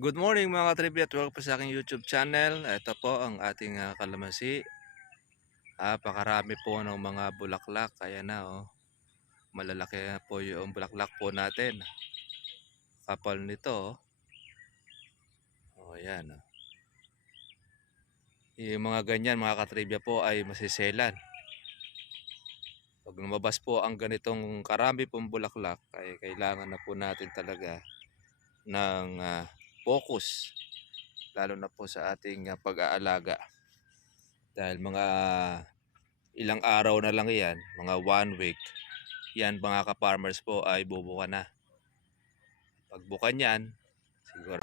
Good morning mga trivia at welcome po sa aking YouTube channel. Ito po ang ating kalamansi. Pakarami po ng mga bulaklak. Kaya na oh. Malalaki na po yung bulaklak po natin. Kapal nito oh. Oh, yan oh. Yung mga ganyan mga katrivia po ay masiselan. Pag lumabas po ang ganitong karami pong bulaklak ay kailangan na po natin talaga ng focus. Lalo na po sa ating pag-aalaga. Dahil mga ilang araw na lang yan, mga 1 week, yan mga ka-farmers po ay bubuka na. Pagbuka yan, siguro.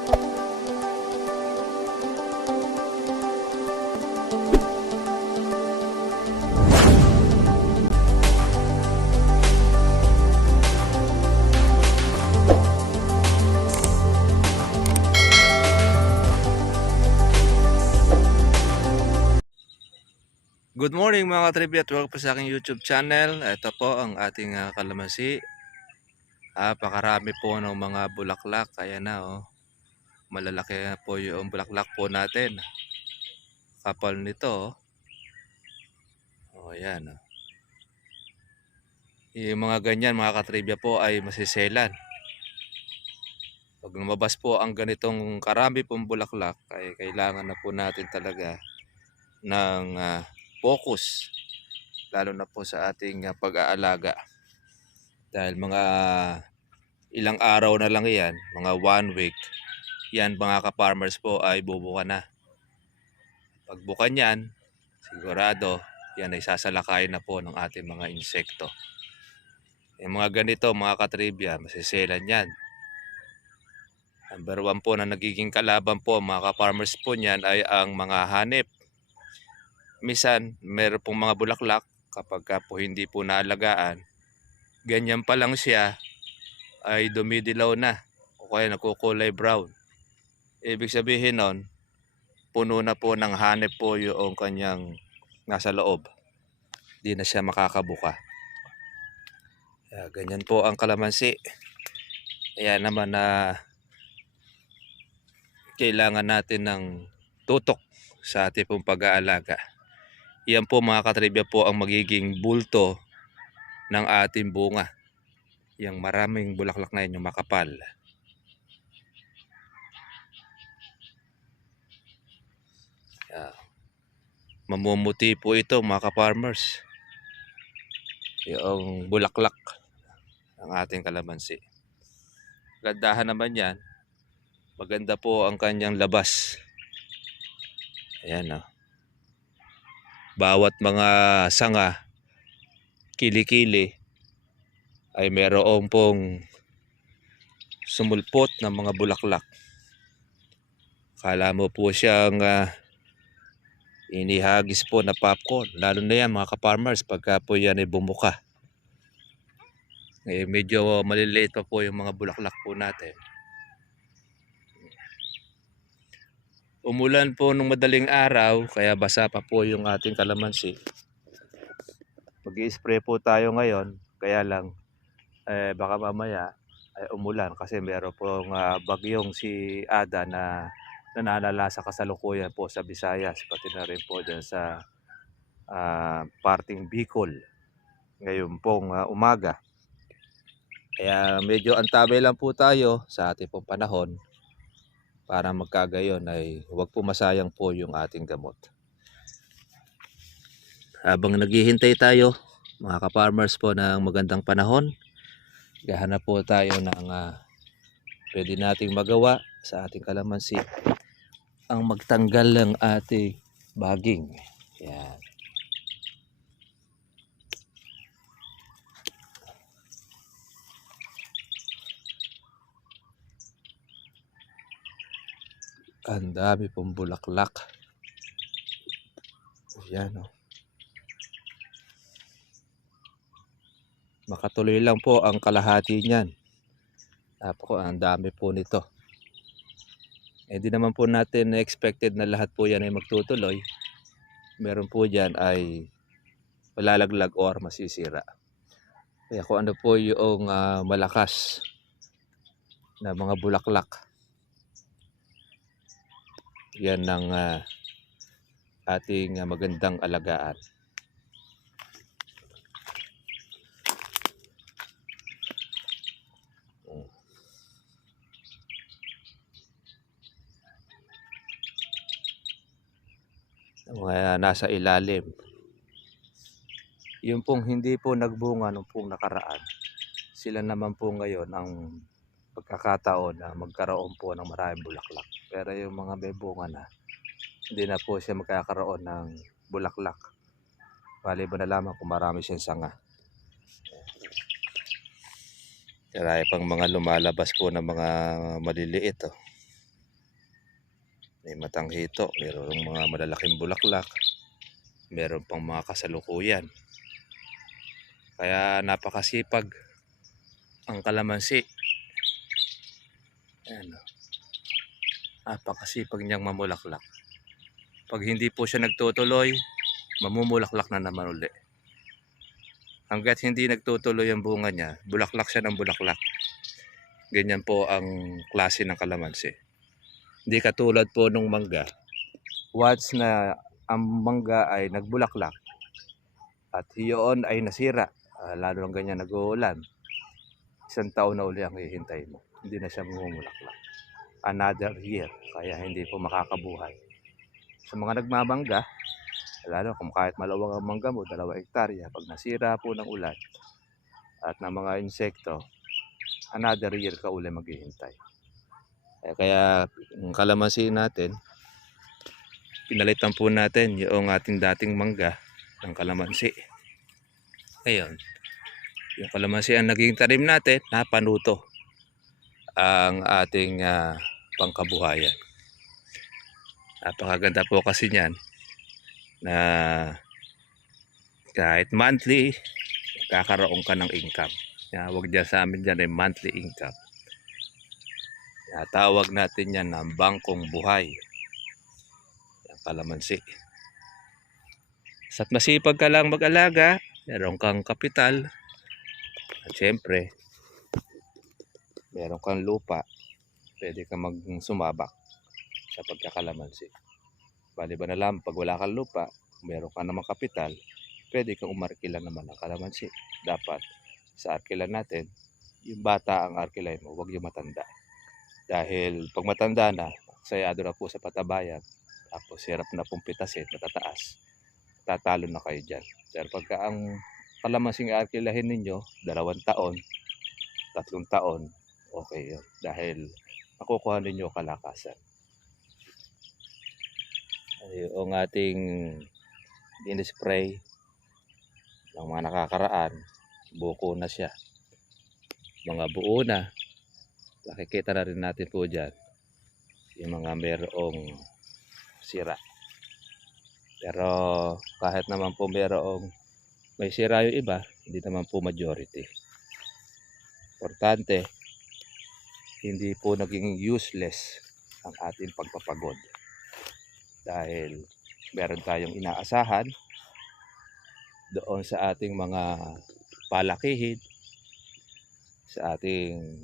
Good morning mga trivia at welcome po sa aking YouTube channel. Ito po ang ating kalamansi. Pakarami po ng mga bulaklak. Kaya na oh. Malalaki na po yung bulaklak po natin. Kapal nito oh. Oh, yan oh. Yung mga ganyan mga katrivia po ay masiselan. Pag lumabas po ang ganitong karami pong bulaklak ay kailangan na po natin talaga ng focus. Lalo na po sa ating pag-aalaga. Dahil mga ilang araw na lang yan, mga 1 week, yan mga ka-farmers po ay bubuka na. Pagbuka yan, sigurado yan ay sasalakayin na po ng ating mga insekto. Yung mga ganito mga katribya, masiselan yan. Number 1 po na nagiging kalaban po mga ka-farmers po niyan ay ang mga hanip. Minsan, meron pong mga bulaklak kapag po hindi po naalagaan, ganyan pa lang siya ay dumidilaw na o kaya nakukulay brown. Ibig sabihin nun, puno na po ng hanip po yung kanyang nasa loob. Di na siya makakabuka. Ganyan po ang kalamansi. Kaya naman na kailangan natin ng tutok sa ating pong pag-aalaga. Yan po mga katribya po ang magiging bulto ng ating bunga. Yung maraming bulaklak na yun, yung makapal. Mamumuti po ito mga ka-farmers. Yung bulaklak ng ating kalamansi. Gandahan naman yan. Maganda po ang kanyang labas. Ayan o. Bawat mga sanga, kilikili, ay mayroon pong sumulpot ng mga bulaklak. Kala mo po siyang inihagis po na popcorn. Lalo na yan mga ka-farmers pagka po yan ay bumuka. Medyo maliliit pa po yung mga bulaklak po natin. Umulan po nung madaling araw kaya basa pa po yung ating kalamansi. Mag-i-spray po tayo ngayon kaya lang baka mamaya ay umulan kasi meron pong bagyong si Ada na nananala sa kasalukuyan po sa Visayas pati na rin po dyan sa parting Bicol ngayon pong umaga. Kaya medyo antabay lang po tayo sa ating pong panahon para magkagayon ay huwag po masayang po yung ating gamot. Habang naghihintay tayo mga ka-farmers po ng magandang panahon, gahanap po tayo ng pwede nating magawa sa ating kalamansi ang magtanggal ng ating baging. Yan. Ang dami pong bulaklak. Yan o. Makatuloy lang po ang kalahati niyan. Ang dami po nito. Hindi naman po natin expected na lahat po yan ay magtutuloy. Meron po dyan ay malalaglag or masisira. Kaya kung ano po yung malakas na mga bulaklak, yan ng ating magandang alagaan. Mga nasa ilalim. Yung pong hindi po nagbunga nung pong nakaraan, sila naman po ngayon ang pagkakataon na magkaroon po ng maraming bulaklak. Pero yung mga may bunga na, hindi na po siya magkakaroon ng bulaklak. Bali ba na lamang kung marami siyang sanga. Kaya pang mga lumalabas po ng mga maliliit. Oh. May matanghito, mayroong mga malalaking bulaklak, meron pang mga kasalukuyan. Kaya napakasipag ang kalamansi. Ayan, oh. Napakasipag niyang mamulaklak. Pag hindi po siya nagtutuloy, mamumulaklak na naman uli. Hanggat hindi nagtutuloy ang bunga niya, bulaklak siya ng bulaklak. Ganyan po ang klase ng kalamansi. Hindi katulad po nung mangga. Once na ang mangga ay nagbulaklak at yun ay nasira, lalo ng ganyan nag-uulan, isang taon na uli ang hihintay mo. Hindi na siya mamumulaklak. Another year, kaya hindi po makakabuhay. Sa mga nagmamangga, lalo kung kahit malawang ang mangga mo, 2 hektarya, pag nasira po ng ulan at ng mga insekto, another year ka uli maghihintay. Kaya ang kalamansi natin, pinalitan po natin yung ating dating mangga ng kalamansi. Ngayon, yung kalamansi ang naging tanim natin, napanuto ang ating pangkabuhayan. Napakaganda po kasi niyan na kahit monthly, kakaroon ka ng income. Huwag dyan sa amin dyan ay monthly income. Tawag natin yan ng bangkong buhay. Yung kalamansi. At masipag ka lang mag-alaga, meron kang kapital. At syempre, meron kang lupa, pwede ka sumabak sa pagkakalamansi. Bali ba na lang, pag wala kang lupa, meron ka namang kapital, pwede kang umarkila naman ng kalamansi. Dapat sa arkilan natin, yung bata ang arkilay mo, huwag yung matanda. Dahil pag matanda na, sayado na po sa patabayan, tapos hirap na pong pitasin, matataas, tatalo na kayo dyan. Pero pagka ang kalamansing arkilahin ninyo, 2 taon, 3 taon, okay yun. Dahil nakukuha ninyo kalakasan. Yung ating in-spray ng mga nakakaraan, buko na siya. Mga buo na, nakikita na rin natin po dyan yung mga mayroong sira. Pero kahit naman po mayroong may sira yung iba, hindi naman po majority. Importante, hindi po naging useless ang ating pagpapagod. Dahil meron tayong inaasahan doon sa ating mga palakihin, sa ating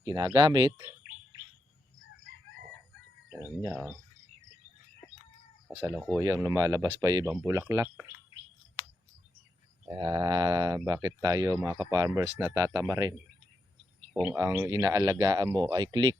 ginagamit. Alam niya, oh. Kasalukuyang lumalabas pa ibang bulaklak. Kaya bakit tayo mga ka-farmers natatama rin kung ang inaalagaan mo ay click.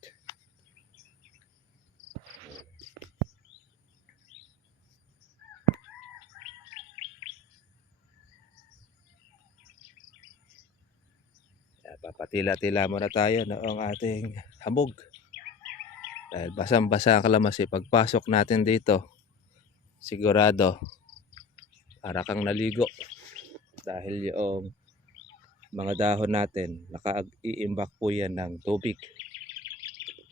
Papatila-tila muna tayo noong ating hamog. Dahil basang-basa ang kalamansi, pagpasok natin dito, sigurado para kang naligo. Dahil yung mga dahon natin, naka-iimbak po yan ng tubig.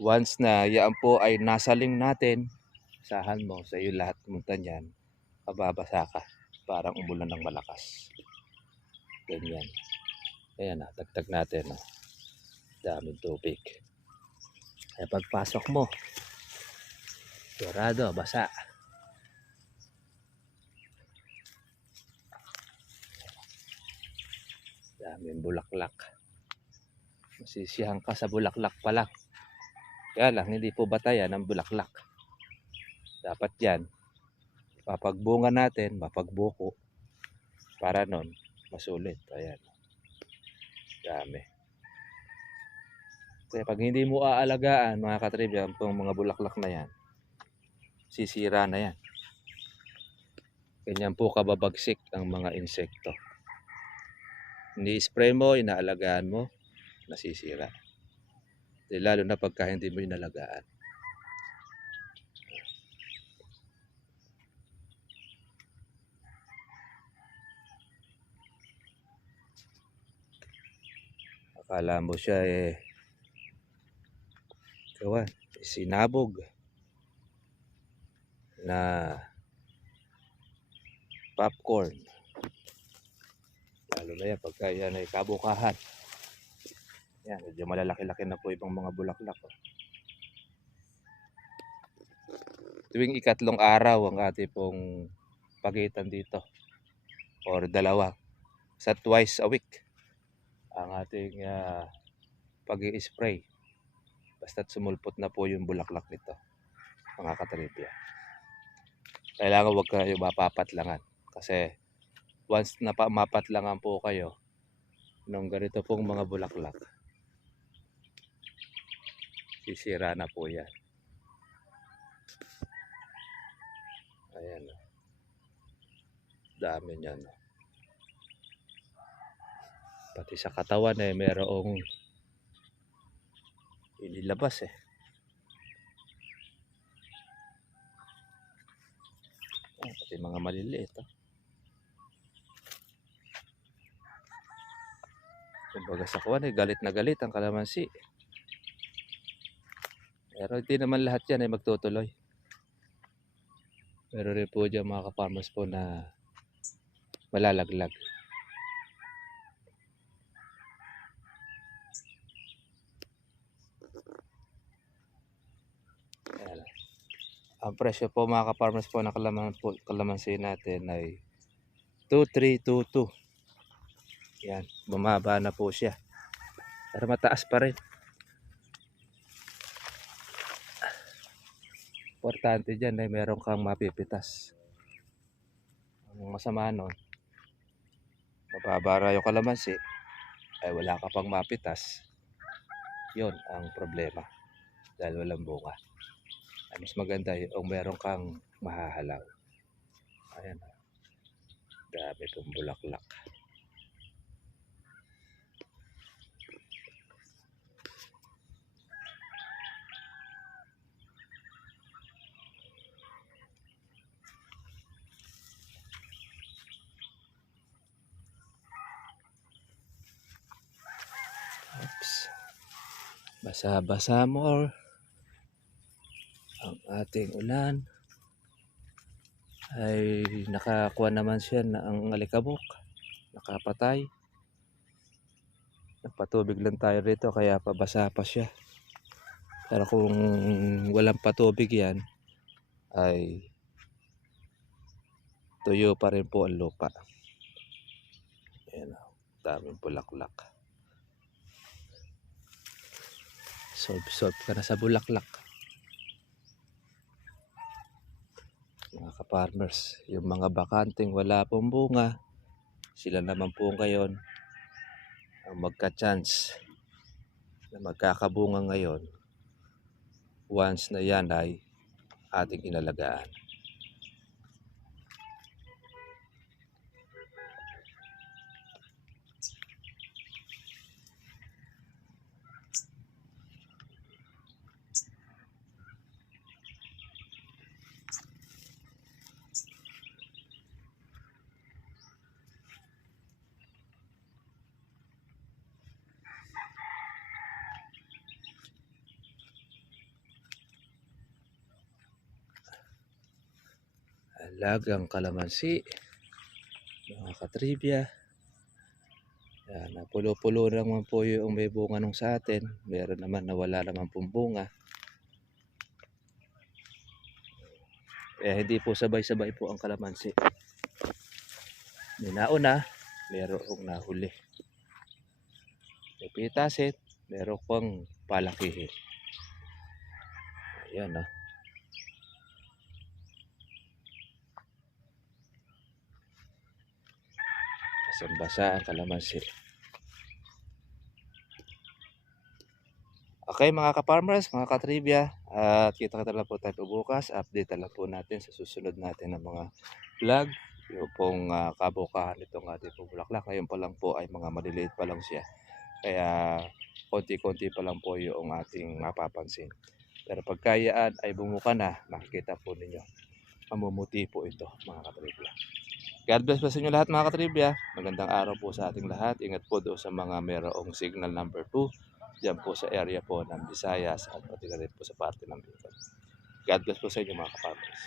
Once na yan po ay nasaling natin, sahan mo sa iyo lahat pumunta niyan, mababasa ka. Parang umulan ng malakas. Ganyan. Ayan na, tagtag natin. Daming tubig. Kaya pagpasok mo, sigurado, basa. Daming bulaklak. Masisiyahan ka sa bulaklak pa lang. Kaya lang, hindi po batayan ang bulaklak. Dapat yan, papagbunga natin, mapagbuko, para nun, masulit. Ayan, dami. Kasi pag hindi mo aalagaan, mga katribya, ang mga bulaklak na yan, sisira na yan. Ganyan po kababagsik ang mga insekto. Ni-spray mo, inaalagaan mo, nasisira. Lalo na pagka hindi mo inalagaan. Akala mo siya sinabog na popcorn. Lalo na yan pagka yan ay kabukahan. Yan, medyo malalaki-laki na po ibang mga bulaklak. Tuwing ikatlong araw ang ating pong pagitan dito. Or dalawa. Sa twice a week ang ating pag-i-spray. Basta't sumulpot na po yung bulaklak nito, mga katribya. Kailangan huwag kayo mapapatlangan. Kasi once na mapatlangan po kayo ng ganito pong mga bulaklak, sisira na po yan. Ayan. Dami niyan. Pati sa katawan merong inilabas pati mga maliliit. Kumbaga sa kuwan galit na galit ang kalamansi. Pero hindi naman lahat yan ay magtutuloy. Pero rin po dyan mga ka-farmers po na malalaglag. Ayan. Ang presyo po mga ka-farmers po na kalamansi natin ay 2,322. Yan, bumaba na po siya. Pero mataas pa rin. Importante dyan ay meron kang mapipitas. Ang masama nun, mababara yung kalamansi, ay wala ka pang mapitas. Yun ang problema. Dahil walang bunga. Ay mas maganda yung meron kang mahahalaw. Ayan. Dami pong bulaklak. Oops. Basa-basa more ang ating ulan. Ay nakakuha naman siya na ang alikabok. Nakapatay. Nagpatubig lang tayo rito kaya pabasa pa siya. Pero kung walang patubig yan, ay tuyo pa rin po ang lupa. Ayan, daming bulaklak. Solve ka na sa bulaklak. Mga ka-farmers, yung mga bakanting wala pong bunga, sila naman po ngayon ang magka-chance na magkakabunga ngayon once na yan ay ating inalagaan. Alagang kalamansi, mga katribya. Yan, pulo-pulo naman po yung may bunga nung sa atin. Meron naman na wala naman pong bunga. Hindi po sabay-sabay po ang kalamansi. May nauna, merong nahuli. May pitasit, meron pang palakihin. Ayan basang-basa ang kalamansi. Okay mga ka-farmers, mga ka-trivia, at kita-kita lang po tayo bukas. Update na lang po natin sa susunod natin ng mga vlog. Yung pong kabukahan nitong ating pong bulaklak. Ngayon pa lang po ay mga maliliit pa lang siya. Kaya konti-konti pa lang po yung ating mapapansin. Pero pagkayaan ay bumuka na, makikita po ninyo. Mamumuti po ito mga ka-trivia. God bless po sa inyo lahat mga ka-trivia. Magandang araw po sa ating lahat. Ingat po doon sa mga mayroong signal number 2. Diyan po sa area po ng Visayas at pati na rin po sa parte ng Bicol. God bless po sa inyo mga ka-farmers.